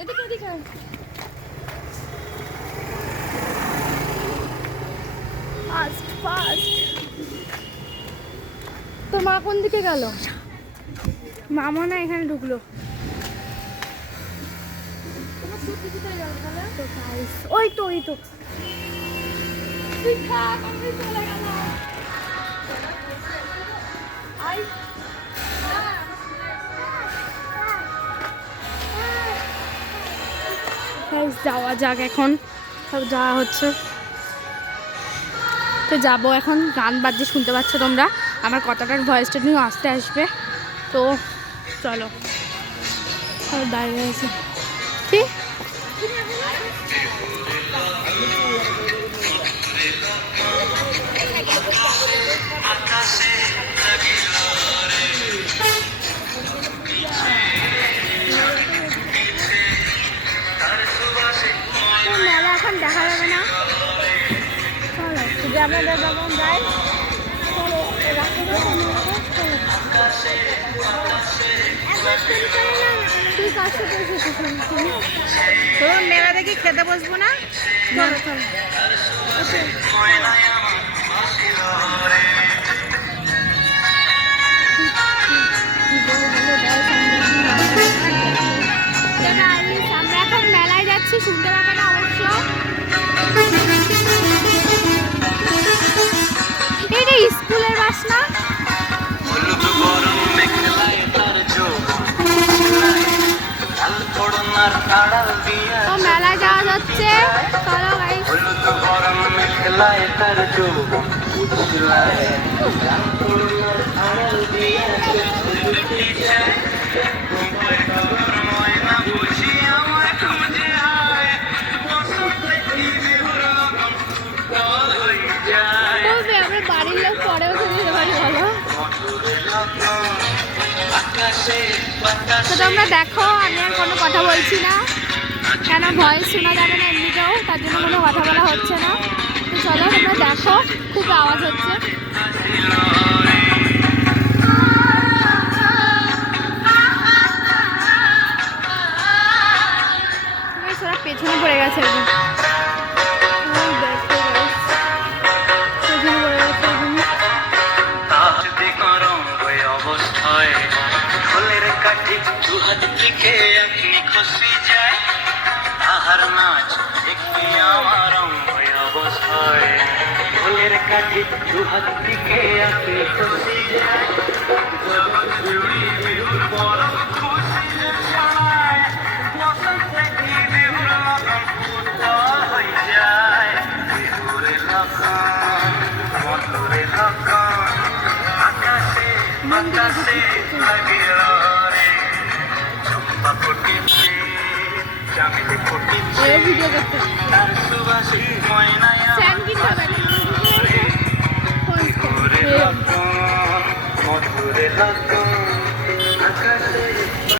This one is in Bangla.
এদিকে এদিকে ফাস্ট ফাস্ট। তোর মা কোন দিকে গেল? মা মনে হয় এখানে ঢুকলো। ওই তো ওই তো যাওয়া যাক, এখন সব যাওয়া হচ্ছে। তো যাবো এখন, গান বাজছে শুনতে পাচ্ছ তোমরা, আমার কথাটার ভয়েসটা নিয়ে আসতে আসবে। তো চলো, সব দাঁড়িয়ে আছে। কি মেলা এখন দেখা যাবে না, চলো গ্রামে যখন যাই। চলো তুই কাজ করতে মেলা দেখি খেতে বসবো না? চলো চলো আমরা এখন মেলায় যাচ্ছি, শুনতে পাবে না অবশ্য। এটা স্কুলের বাস না? মেলায় যাওয়া যাচ্ছে, চলো গাইস। আমরা বাড়ির লোক পরেও যেতে পারি, বলো। তো তোমরা দেখো, আমি আর কোনো কথা বলছি না, কেন ভয়েস শোনা যাবে না এমনিতেও, তার জন্য কোনো কথা বলা হচ্ছে না। তো চলো তোমরা দেখো, খুব আওয়াজ হচ্ছে। পেছনে পড়ে গেছে একদম, আকাশে লাগে